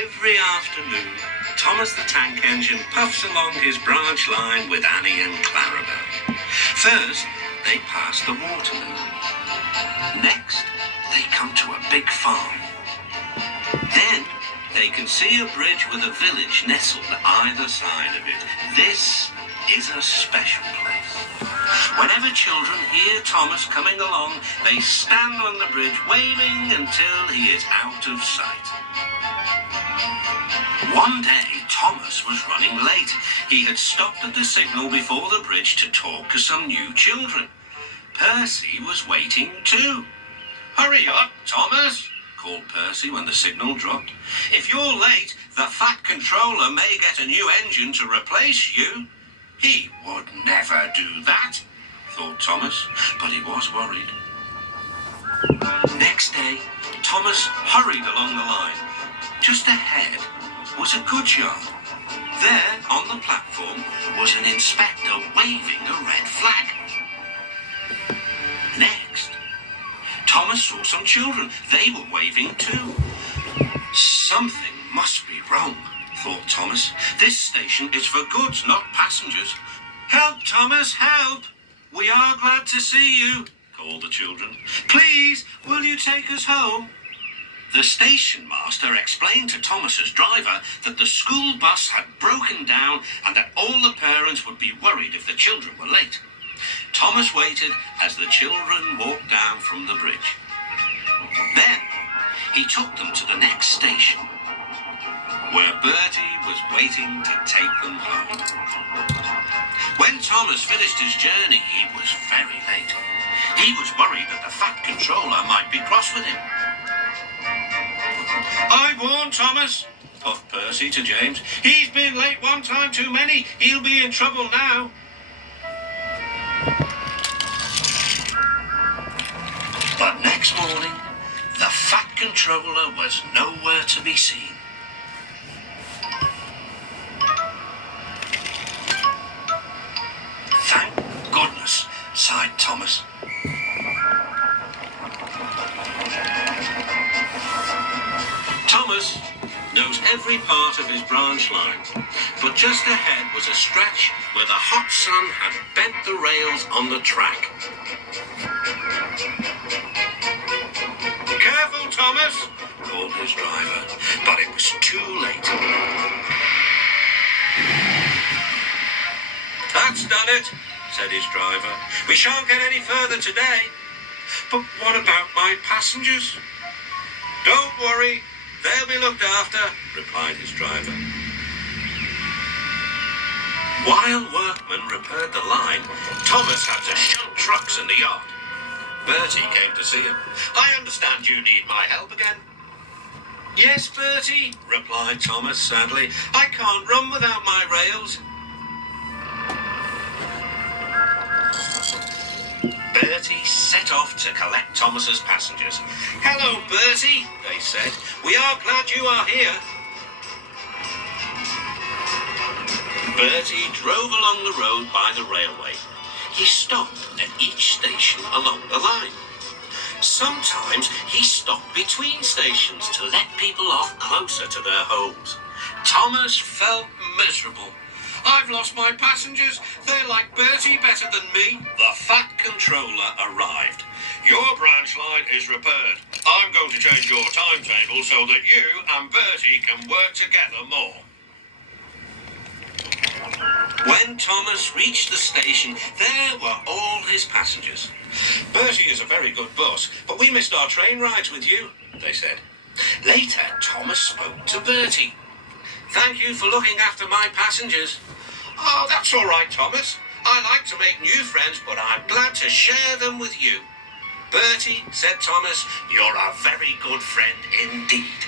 Every afternoon, Thomas the Tank Engine puffs along his branch line with Annie and Clarabel. First, they pass the watermill. Next, they come to a big farm. Then, they can see a bridge with a village nestled either side of it. This is a special place. Whenever children hear Thomas coming along, they stand on the bridge waving until he is out of sight. One day, Thomas was running late. He had stopped at the signal before the bridge to talk to some new children. Percy was waiting too. "Hurry up, Thomas," called Percy when the signal dropped. "If you're late, the Fat Controller may get a new engine to replace you." He would never do that, thought Thomas, but he was worried. Next day, Thomas hurried along the line. Just ahead was a goods yard. There, on the platform, was an inspector waving a red flag. Next, Thomas saw some children. They were waving too. Something must be wrong, thought Thomas. This station is for goods, not passengers. "Help, Thomas, help! We are glad to see you," called the children. "Please, will you take us home?" The station master explained to Thomas's driver that the school bus had broken down and that all the parents would be worried if the children were late. Thomas waited as the children walked down from the bridge. Then he took them to the next station, where Bertie was waiting to take them home. When Thomas finished his journey, he was very late. He was worried that the Fat Controller might be cross with him. "I warned Thomas," puffed Percy to James. "He's been late one time too many. He'll be in trouble now." But next morning, the Fat Controller was nowhere to be seen. "Thank goodness," sighed Thomas. Thomas knows every part of his branch line, but just ahead was a stretch where the hot sun had bent the rails on the track. "Careful, Thomas," called his driver, but it was too late. "That's done it," said his driver. "We shan't get any further today." "But what about my passengers?" "Don't worry. They'll be looked after," replied his driver. While workmen repaired the line, Thomas had to shunt trucks in the yard. Bertie came to see him. "I understand you need my help again." "Yes, Bertie," replied Thomas sadly. "I can't run without my rails." Bertie set off to collect Thomas's passengers. "Hello, Bertie," they said. "We are glad you are here." Bertie drove along the road by the railway. He stopped at each station along the line. Sometimes he stopped between stations to let people off closer to their homes. Thomas felt miserable. "I've lost my passengers. They like Bertie better than me." The Fat Controller arrived. "Your branch line is repaired. I'm going to change your timetable so that you and Bertie can work together more." When Thomas reached the station, there were all his passengers. "Bertie is a very good boss, but we missed our train rides with you," they said. Later, Thomas spoke to Bertie. "Thank you for looking after my passengers." "Oh, that's all right, Thomas. I like to make new friends, but I'm glad to share them with you." "Bertie," said Thomas, "you're a very good friend indeed."